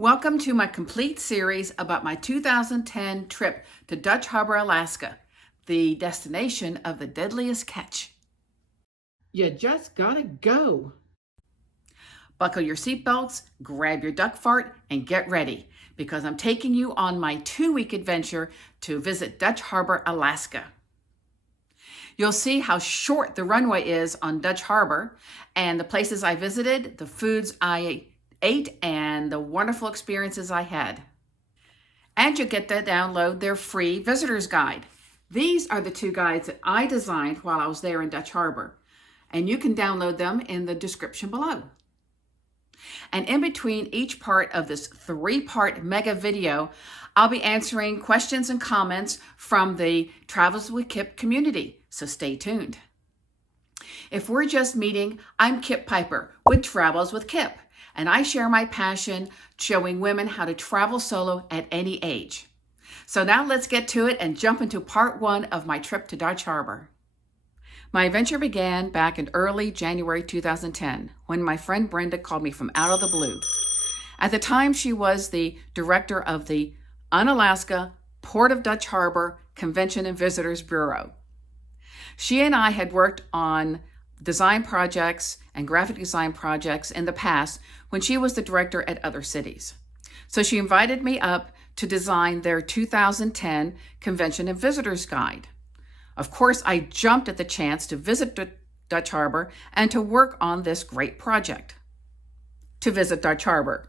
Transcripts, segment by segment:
Welcome to my complete series about my 2010 trip to Dutch Harbor, Alaska, the destination of the Deadliest Catch. You just gotta go. Buckle your seatbelts, grab your duck fart, and get ready, because I'm taking you on my 2-week adventure to visit Dutch Harbor, Alaska. You'll see how short the runway is on Dutch Harbor and the places I visited, the foods I ate, and the wonderful experiences I had. And you'll get to download their free visitor's guide. These are the 2 guides that I designed while I was there in Dutch Harbor, and you can download them in the description below. And in between each part of this 3-part mega video, I'll be answering questions and comments from the Travels with Kip community, so stay tuned. If we're just meeting, I'm Kip Piper with Travels with Kip, and I share my passion showing women how to travel solo at any age. So now let's get to it and jump into part 1 of my trip to Dutch Harbor. My adventure began back in early January 2010 when my friend Brenda called me from out of the blue. At the time, she was the director of the Unalaska Port of Dutch Harbor Convention and Visitors Bureau. She and I had worked on design projects and graphic design projects in the past when she was the director at other cities. So she invited me up to design their 2010 Convention and Visitors Guide. Of course, I jumped at the chance to visit Dutch Harbor and to work on this great project. To visit Dutch Harbor.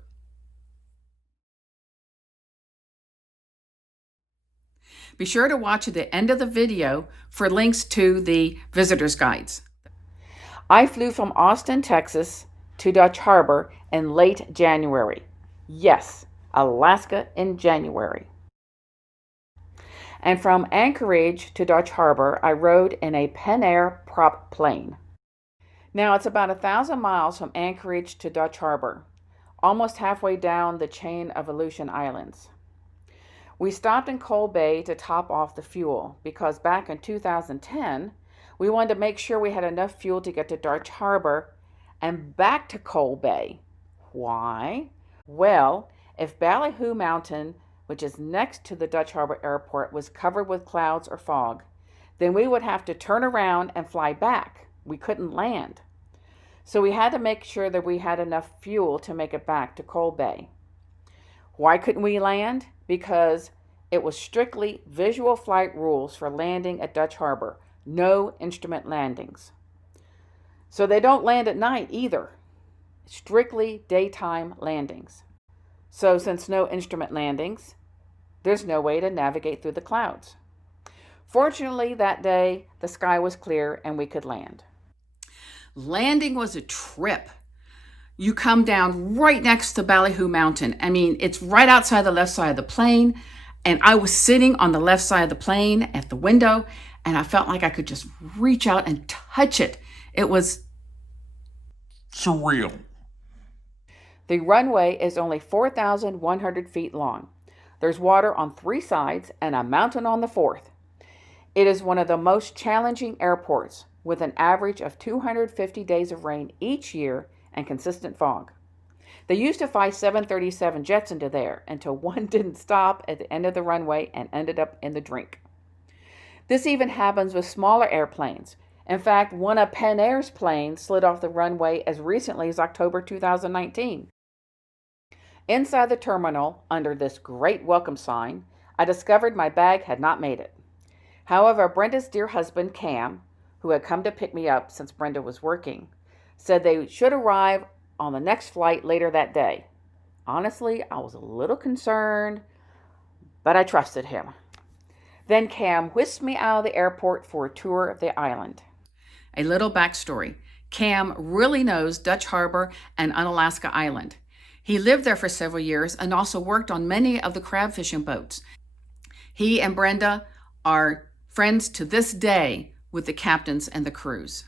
Be sure to watch at the end of the video for links to the visitor's guides. I flew from Austin, Texas to Dutch Harbor in late January. Yes, Alaska in January. And from Anchorage to Dutch Harbor, I rode in a Pen Air prop plane. Now, it's about 1,000 miles from Anchorage to Dutch Harbor, almost halfway down the chain of Aleutian Islands. We stopped in Coal Bay to top off the fuel because back in 2010, we wanted to make sure we had enough fuel to get to Dutch Harbor and back to Coal Bay. Why? Well, if Ballyhoo Mountain, which is next to the Dutch Harbor Airport, was covered with clouds or fog, then we would have to turn around and fly back. We couldn't land. So we had to make sure that we had enough fuel to make it back to Coal Bay. Why couldn't we land? Because it was strictly visual flight rules for landing at Dutch Harbor. No instrument landings. So they don't land at night either. Strictly daytime landings. So since no instrument landings, there's no way to navigate through the clouds. Fortunately, that day, the sky was clear and we could land. Landing was a trip. You come down right next to Ballyhoo Mountain. I mean, it's right outside the left side of the plane. And I was sitting on the left side of the plane at the window, and I felt like I could just reach out and touch it. It was surreal. The runway is only 4,100 feet long. There's water on 3 sides and a mountain on the 4th. It is one of the most challenging airports, with an average of 250 days of rain each year and consistent fog. They used to fly 737 jets into there until one didn't stop at the end of the runway and ended up in the drink. This even happens with smaller airplanes. In fact, one of Pen Air's planes slid off the runway as recently as October 2019. Inside the terminal, under this great welcome sign, I discovered my bag had not made it. However, Brenda's dear husband, Cam, who had come to pick me up since Brenda was working, said they should arrive on the next flight later that day. Honestly, I was a little concerned, but I trusted him. Then Cam whisked me out of the airport for a tour of the island. A little backstory. Cam really knows Dutch Harbor and Unalaska Island. He lived there for several years and also worked on many of the crab fishing boats. He and Brenda are friends to this day with the captains and the crews.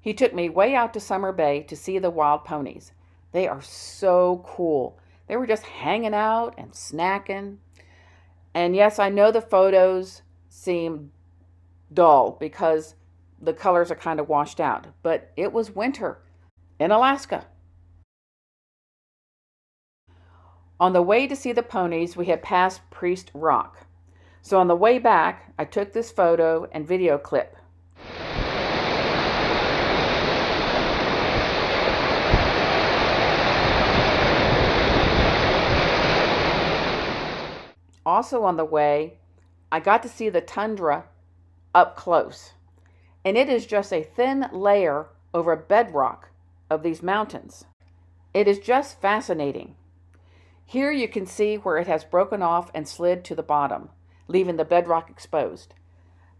He took me way out to Summer Bay to see the wild ponies. They are so cool. They were just hanging out and snacking. And yes, I know the photos seem dull because the colors are kind of washed out, but it was winter in Alaska. On the way to see the ponies, we had passed Priest Rock. So on the way back, I took this photo and video clip. Also on the way, I got to see the tundra up close. And it is just a thin layer over bedrock of these mountains. It is just fascinating. Here you can see where it has broken off and slid to the bottom, leaving the bedrock exposed.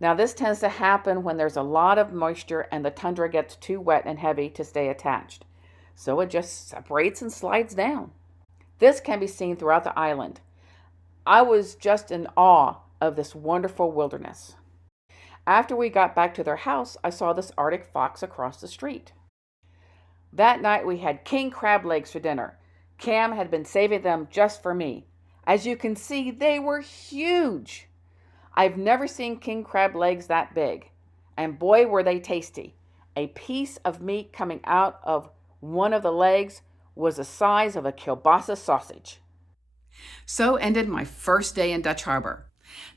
Now this tends to happen when there's a lot of moisture and the tundra gets too wet and heavy to stay attached. So it just separates and slides down. This can be seen throughout the island. I was just in awe of this wonderful wilderness. After we got back to their house, I saw this Arctic fox across the street. That night we had king crab legs for dinner. Cam had been saving them just for me. As you can see, they were huge. I've never seen king crab legs that big. And boy, were they tasty. A piece of meat coming out of one of the legs was the size of a kielbasa sausage. So ended my first day in Dutch Harbor.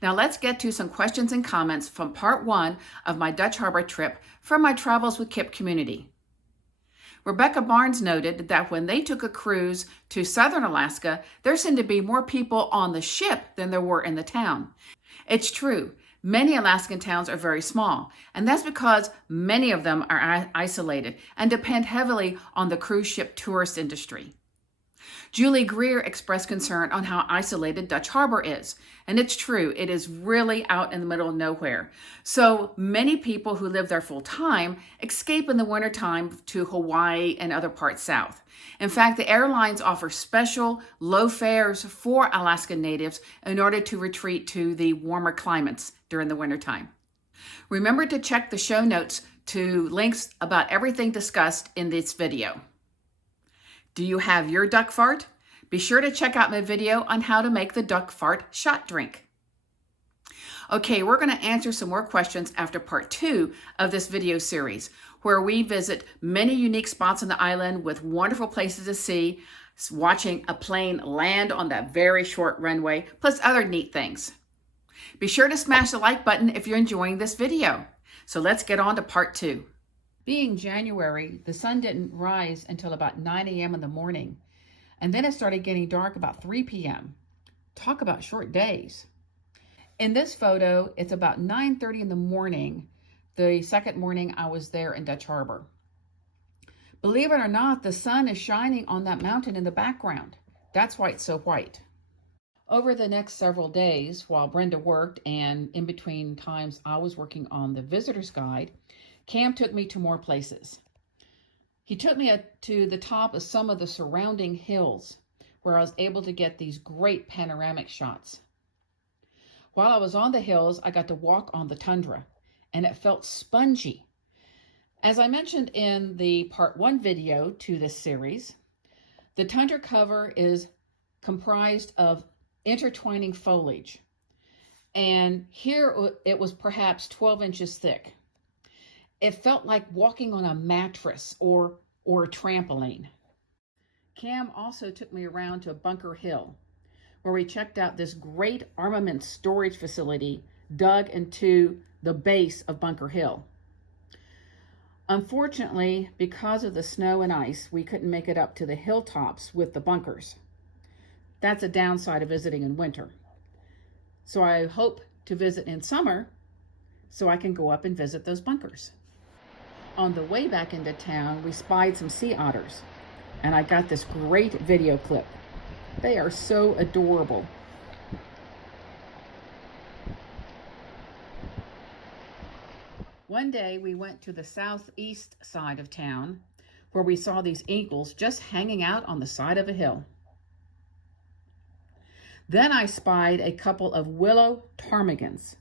Now let's get to some questions and comments from part 1 of my Dutch Harbor trip from my Travels with Kip community. Rebecca Barnes noted that when they took a cruise to southern Alaska, there seemed to be more people on the ship than there were in the town. It's true. Many Alaskan towns are very small, and that's because many of them are isolated and depend heavily on the cruise ship tourist industry. Julie Greer expressed concern on how isolated Dutch Harbor is. And it's true, it is really out in the middle of nowhere. So many people who live there full time escape in the wintertime to Hawaii and other parts south. In fact, the airlines offer special low fares for Alaskan natives in order to retreat to the warmer climates during the wintertime. Remember to check the show notes to links about everything discussed in this video. Do you have your duck fart? Be sure to check out my video on how to make the duck fart shot drink. Okay, we're going to answer some more questions after part 2 of this video series, where we visit many unique spots on the island with wonderful places to see, watching a plane land on that very short runway, plus other neat things. Be sure to smash the like button if you're enjoying this video. So let's get on to part 2. Being January, the sun didn't rise until about 9 a.m. in the morning, and then it started getting dark about 3 p.m. Talk about short days. In this photo, it's about 9:30 in the morning, the second morning I was there in Dutch Harbor. Believe it or not, the sun is shining on that mountain in the background. That's why it's so white. Over the next several days, while Brenda worked and in between times I was working on the visitor's guide, Cam took me to more places. He took me to the top of some of the surrounding hills where I was able to get these great panoramic shots. While I was on the hills, I got to walk on the tundra, and it felt spongy. As I mentioned in the part 1 video to this series, the tundra cover is comprised of intertwining foliage, and here it was perhaps 12 inches thick. It felt like walking on a mattress or a trampoline. Cam also took me around to Bunker Hill, where we checked out this great armament storage facility dug into the base of Bunker Hill. Unfortunately, because of the snow and ice, we couldn't make it up to the hilltops with the bunkers. That's a downside of visiting in winter. So I hope to visit in summer so I can go up and visit those bunkers. On the way back into town, we spied some sea otters, and I got this great video clip. They are so adorable. One day we went to the southeast side of town where we saw these eagles just hanging out on the side of a hill. Then I spied a couple of willow ptarmigans.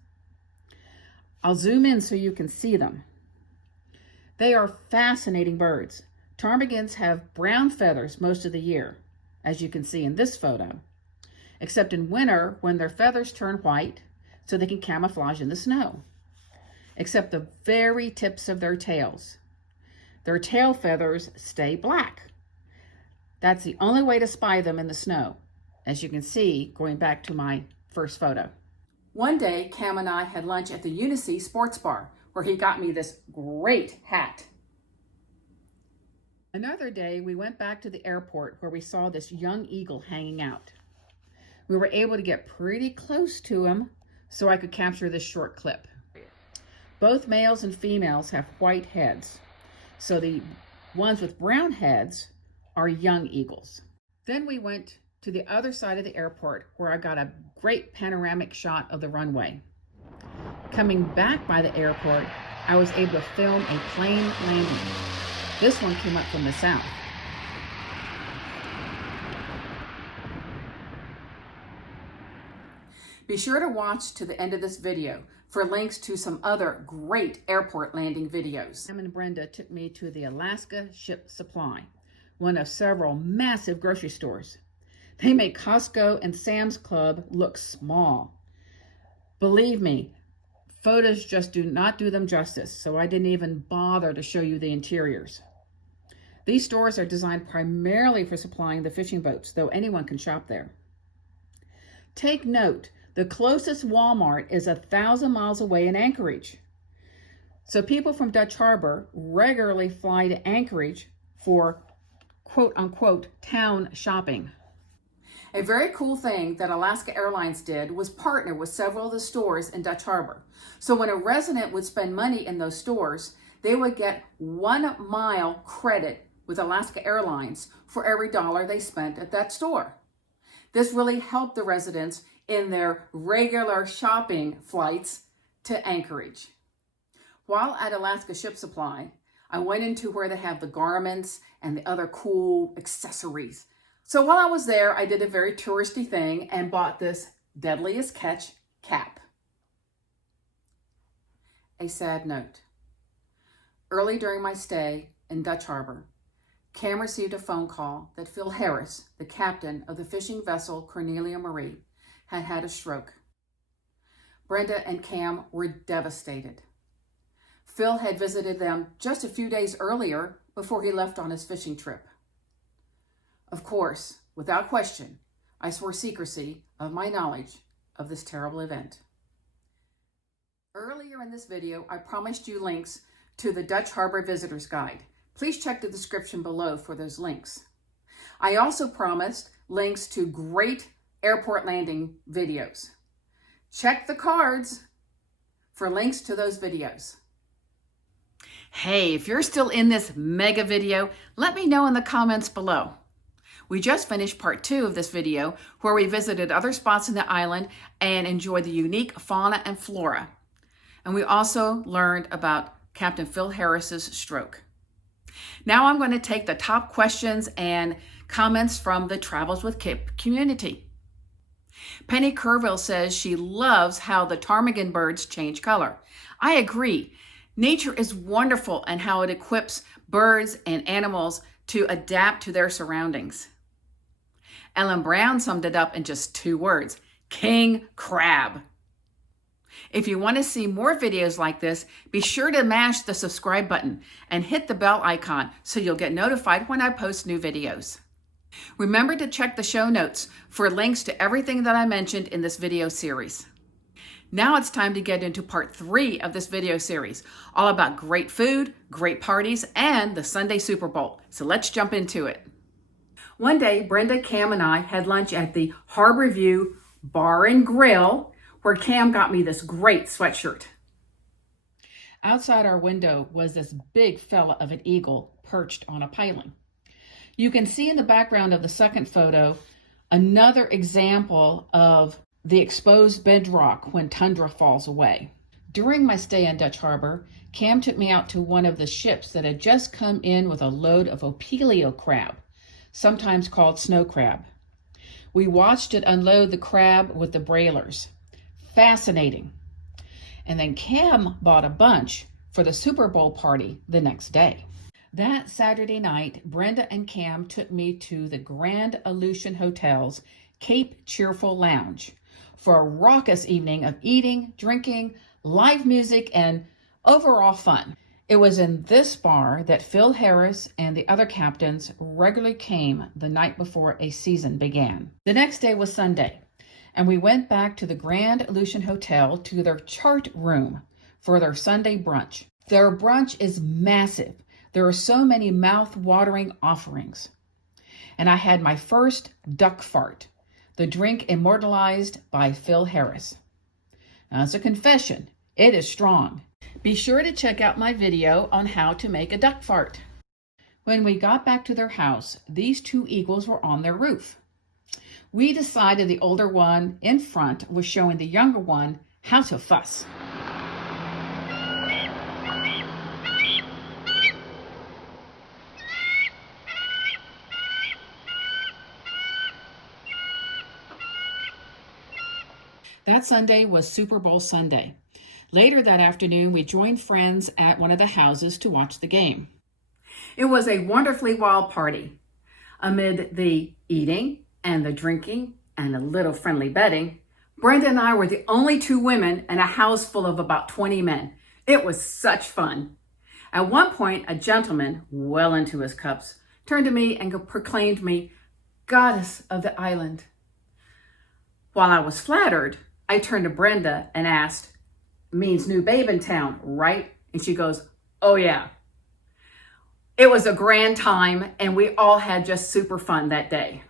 I'll zoom in so you can see them. They are fascinating birds. Ptarmigans have brown feathers most of the year, as you can see in this photo, except in winter when their feathers turn white so they can camouflage in the snow, except the very tips of their tails. Their tail feathers stay black. That's the only way to spy them in the snow. as you can see, going back to my first photo. One day, Cam and I had lunch at the Unicy Sports Bar, where he got me this great hat. Another day, we went back to the airport where we saw this young eagle hanging out. We were able to get pretty close to him so I could capture this short clip. Both males and females have white heads, so the ones with brown heads are young eagles. Then we went to the other side of the airport where I got a great panoramic shot of the runway. Coming back by the airport, I was able to film a plane landing. This one came up from the south. Be sure to watch to the end of this video for links to some other great airport landing videos. Sam and Brenda took me to the Alaska Ship Supply, one of several massive grocery stores. They make Costco and Sam's Club look small. Believe me, photos just do not do them justice, so I didn't even bother to show you the interiors. These stores are designed primarily for supplying the fishing boats, though anyone can shop there. Take note, the closest Walmart is 1,000 miles away in Anchorage. So people from Dutch Harbor regularly fly to Anchorage for quote-unquote town shopping. A very cool thing that Alaska Airlines did was partner with several of the stores in Dutch Harbor. So when a resident would spend money in those stores, they would get 1 mile credit with Alaska Airlines for every dollar they spent at that store. This really helped the residents in their regular shopping flights to Anchorage. While at Alaska Ship Supply, I went into where they have the garments and the other cool accessories. So while I was there, I did a very touristy thing and bought this Deadliest Catch cap. A sad note. Early during my stay in Dutch Harbor, Cam received a phone call that Phil Harris, the captain of the fishing vessel Cornelia Marie, had had a stroke. Brenda and Cam were devastated. Phil had visited them just a few days earlier before he left on his fishing trip. Of course, without question, I swore secrecy of my knowledge of this terrible event. Earlier in this video, I promised you links to the Dutch Harbor Visitor's Guide. Please check the description below for those links. I also promised links to great airport landing videos. Check the cards for links to those videos. Hey, if you're still in this mega video, let me know in the comments below. We just finished part 2 of this video where we visited other spots in the island and enjoyed the unique fauna and flora. And we also learned about Captain Phil Harris's stroke. Now I'm going to take the top questions and comments from the Travels with Kip community. Penny Kerrville says she loves how the ptarmigan birds change color. I agree. Nature is wonderful and how it equips birds and animals to adapt to their surroundings. Ellen Brown summed it up in just 2 words: king crab. If you want to see more videos like this, be sure to mash the subscribe button and hit the bell icon so you'll get notified when I post new videos. Remember to check the show notes for links to everything that I mentioned in this video series. Now it's time to get into part 3 of this video series, all about great food, great parties, and the Sunday Super Bowl. So let's jump into it. One day, Brenda, Cam, and I had lunch at the Harbor View Bar and Grill, where Cam got me this great sweatshirt. Outside our window was this big fella of an eagle perched on a piling. You can see in the background of the second photo another example of the exposed bedrock when tundra falls away. During my stay in Dutch Harbor, Cam took me out to one of the ships that had just come in with a load of opilio crab, sometimes called snow crab. We watched it unload the crab with the brailers. Fascinating. And then Cam bought a bunch for the Super Bowl party the next day. That Saturday night, Brenda and Cam took me to the Grand Aleutian Hotel's Cape Cheerful Lounge for a raucous evening of eating, drinking, live music, and overall fun. It was in this bar that Phil Harris and the other captains regularly came the night before a season began. The next day was Sunday, and we went back to the Grand Aleutian Hotel to their chart room for their Sunday brunch. Their brunch is massive. There are so many mouth-watering offerings. And I had my first duck fart, the drink immortalized by Phil Harris. Now, it's a confession. It is strong. Be sure to check out my video on how to make a duck fart. When we got back to their house, these two eagles were on their roof. We decided the older one in front was showing the younger one how to fuss. That Sunday was Super Bowl Sunday. Later that afternoon, we joined friends at one of the houses to watch the game. It was a wonderfully wild party. Amid the eating and the drinking and a little friendly betting, Brenda and I were the only two women in a house full of about 20 men. It was such fun. At one point, a gentleman, well into his cups, turned to me and proclaimed me goddess of the island. While I was flattered, I turned to Brenda and asked, "Means new babe in town, right?" And she goes, "Oh yeah." It was a grand time, and we all had just super fun that day.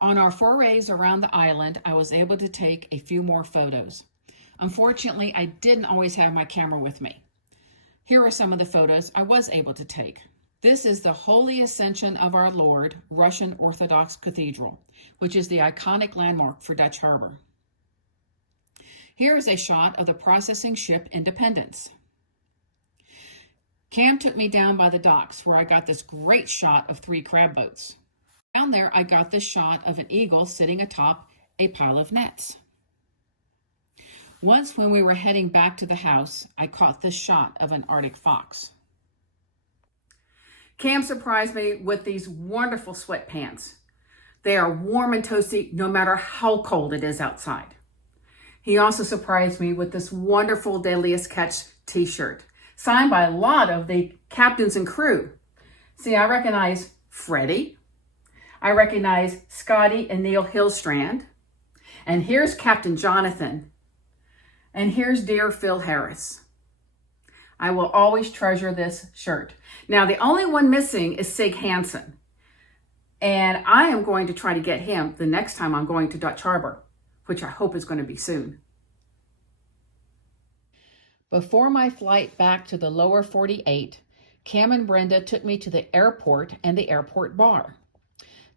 On our forays around the island, I was able to take a few more photos. Unfortunately, I didn't always have my camera with me. Here are some of the photos I was able to take. This is the Holy Ascension of Our Lord Russian Orthodox Cathedral, which is the iconic landmark for Dutch Harbor. Here is a shot of the processing ship Independence. Cam took me down by the docks where I got this great shot of 3 crab boats. Down there, I got this shot of an eagle sitting atop a pile of nets. Once when we were heading back to the house, I caught this shot of an Arctic fox. Cam surprised me with these wonderful sweatpants. They are warm and toasty no matter how cold it is outside. He also surprised me with this wonderful Deadliest Catch t-shirt, signed by a lot of the captains and crew. See, I recognize Freddie. I recognize Scotty and Neil Hillstrand. And here's Captain Jonathan. And here's dear Phil Harris. I will always treasure this shirt. Now, the only one missing is Sig Hansen. And I am going to try to get him the next time I'm going to Dutch Harbor, which I hope is going to be soon. Before my flight back to the lower 48, Cam and Brenda took me to the airport and the airport bar.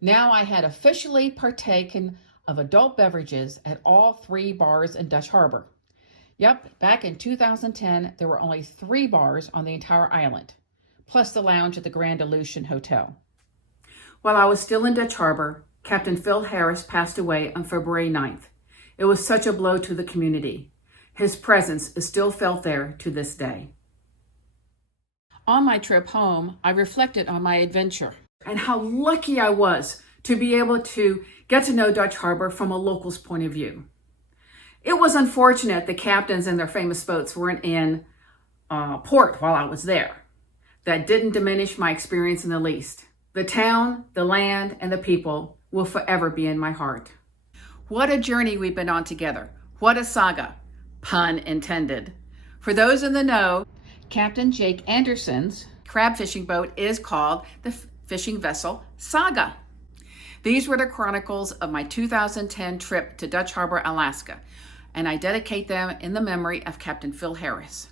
Now I had officially partaken of adult beverages at all 3 bars in Dutch Harbor. Yep, back in 2010, there were only 3 bars on the entire island, plus the lounge at the Grand Aleutian Hotel. While I was still in Dutch Harbor, Captain Phil Harris passed away on February 9th. It was such a blow to the community. His presence is still felt there to this day. On my trip home, I reflected on my adventure and how lucky I was to be able to get to know Dutch Harbor from a local's point of view. It was unfortunate the captains and their famous boats weren't in port while I was there. That didn't diminish my experience in the least. The town, the land, and the people will forever be in my heart. What a journey we've been on together. What a saga. Pun intended. For those in the know, Captain Jake Anderson's crab fishing boat is called the fishing vessel Saga. These were the chronicles of my 2010 trip to Dutch Harbor, Alaska, and I dedicate them in the memory of Captain Phil Harris.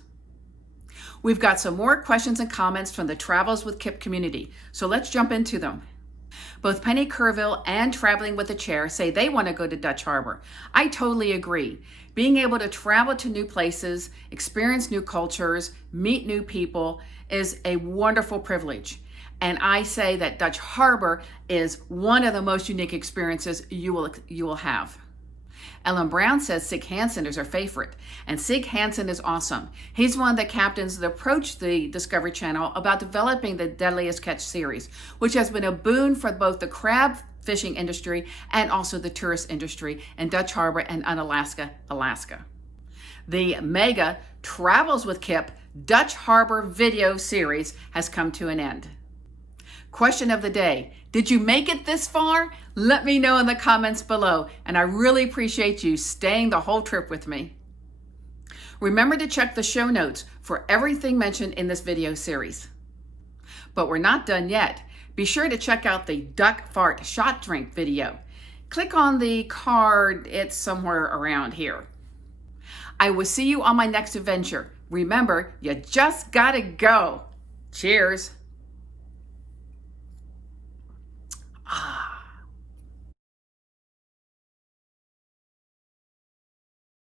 We've got some more questions and comments from the Travels with Kip community, so let's jump into them. Both Penny Kerrville and Traveling with a Chair say they want to go to Dutch Harbor. I totally agree. Being able to travel to new places, experience new cultures, meet new people is a wonderful privilege. And I say that Dutch Harbor is one of the most unique experiences you will have. Ellen Brown says Sig Hansen is her favorite, and Sig Hansen is awesome. He's one of the captains that approached the Discovery Channel about developing the Deadliest Catch series, which has been a boon for both the crab fishing industry and also the tourist industry in Dutch Harbor and Unalaska, Alaska. The mega Travels with Kip Dutch Harbor video series has come to an end. Question of the day: did you make it this far? Let me know in the comments below, and I really appreciate you staying the whole trip with me. Remember to check the show notes for everything mentioned in this video series. But we're not done yet. Be sure to check out the duck fart shot drink video. Click on the card, it's somewhere around here. I will see you on my next adventure. Remember, you just gotta go. Cheers.